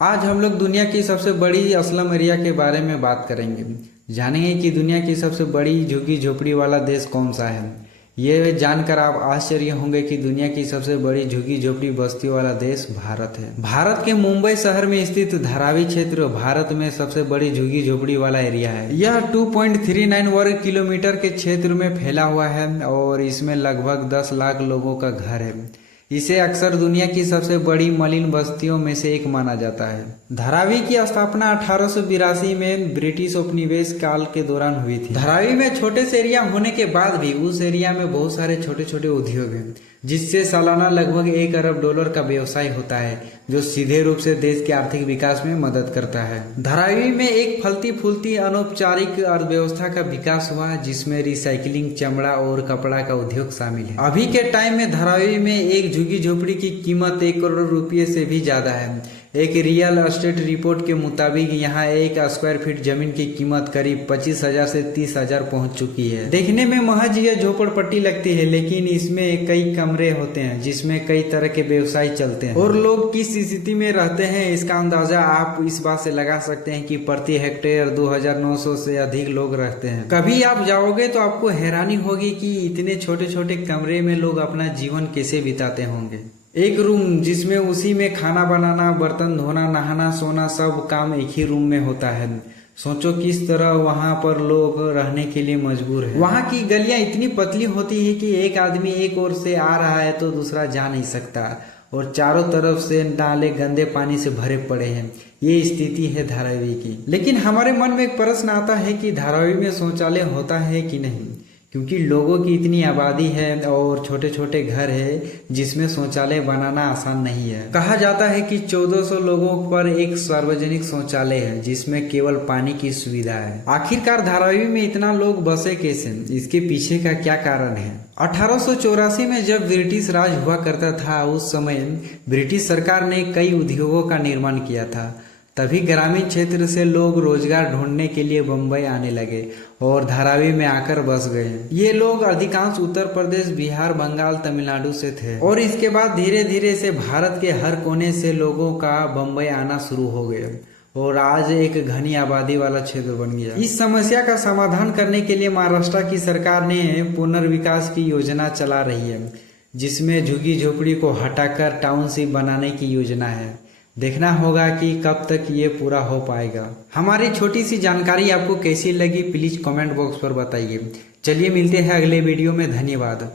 आज हम लोग दुनिया की सबसे बड़ी अस्लम एरिया के बारे में बात करेंगे। जानेंगे कि दुनिया की सबसे बड़ी झुग्गी झोपड़ी वाला देश कौन सा है। ये जानकर आप आश्चर्य होंगे कि दुनिया की सबसे बड़ी झुग्गी झोपड़ी बस्ती वाला देश भारत है। भारत के मुंबई शहर में स्थित धारावी क्षेत्र भारत में सबसे बड़ी झुग्गी झोपड़ी वाला एरिया है। यह 2.39 वर्ग किलोमीटर के क्षेत्र में फैला हुआ है और इसमें लगभग 10 लाख लोगों का घर है। इसे अक्सर दुनिया की सबसे बड़ी मलिन बस्तियों में से एक माना जाता है। धारावी की स्थापना 1882 में ब्रिटिश उपनिवेश काल के दौरान हुई थी। धारावी में छोटे से एरिया होने के बाद भी उस एरिया में बहुत सारे छोटे छोटे उद्योग हैं, जिससे सालाना लगभग $1 अरब का व्यवसाय होता है, जो सीधे रूप से देश के आर्थिक विकास में मदद करता है। धारावी में एक फलती फूलती अनौपचारिक अर्थव्यवस्था का विकास हुआ, जिसमें रिसाइकलिंग, चमड़ा और कपड़ा का उद्योग शामिल है। अभी के टाइम में धारावी में एक झुग्गी झोपड़ी की कीमत 1 करोड़ रुपये से भी ज्यादा है। एक रियल एस्टेट रिपोर्ट के मुताबिक यहाँ 1 स्क्वायर फीट जमीन की कीमत करीब 25,000 से 30,000 पहुँच चुकी है। देखने में महज यह झोपड़पट्टी लगती है, लेकिन इसमें कई कमरे होते हैं जिसमें कई तरह के व्यवसाय चलते हैं और लोग किस स्थिति में रहते हैं, इसका अंदाजा आप इस बात से लगा सकते हैं कि प्रति हेक्टेयर 2,900 से अधिक लोग रहते हैं। कभी आप जाओगे तो आपको हैरानी होगी कि इतने छोटे छोटे कमरे में लोग अपना जीवन कैसे बिताते होंगे। एक रूम जिसमें उसी में खाना बनाना, बर्तन धोना, नहाना, सोना सब काम एक ही रूम में होता है। सोचो किस तरह वहां पर लोग रहने के लिए मजबूर है। वहां की गलियां इतनी पतली होती है कि एक आदमी एक ओर से आ रहा है तो दूसरा जा नहीं सकता और चारों तरफ से नाले गंदे पानी से भरे पड़े हैं। ये स्थिति है धारावी की। लेकिन हमारे मन में एक प्रश्न आता है कि धारावी में शौचालय होता है कि नहीं, क्योंकि लोगों की इतनी आबादी है और छोटे छोटे घर है जिसमें शौचालय बनाना आसान नहीं है। कहा जाता है कि 1400 लोगों पर एक सार्वजनिक शौचालय है जिसमें केवल पानी की सुविधा है। आखिरकार धारावी में इतना लोग बसे कैसे, इसके पीछे का क्या कारण है। 1884 में जब ब्रिटिश राज हुआ करता था, उस समय ब्रिटिश सरकार ने कई उद्योगों का निर्माण किया था। तभी ग्रामीण क्षेत्र से लोग रोजगार ढूंढने के लिए बम्बई आने लगे और धारावी में आकर बस गए। ये लोग अधिकांश उत्तर प्रदेश, बिहार, बंगाल, तमिलनाडु से थे और इसके बाद धीरे धीरे से भारत के हर कोने से लोगों का बम्बई आना शुरू हो गया और आज एक घनी आबादी वाला क्षेत्र बन गया। इस समस्या का समाधान करने के लिए महाराष्ट्र की सरकार ने पुनर्विकास की योजना चला रही है, जिसमें झुग्गी झोपड़ी को हटाकर टाउनशिप बनाने की योजना है। देखना होगा कि कब तक ये पूरा हो पाएगा। हमारी छोटी सी जानकारी आपको कैसी लगी, प्लीज कमेंट बॉक्स पर बताइए। चलिए मिलते हैं अगले वीडियो में। धन्यवाद।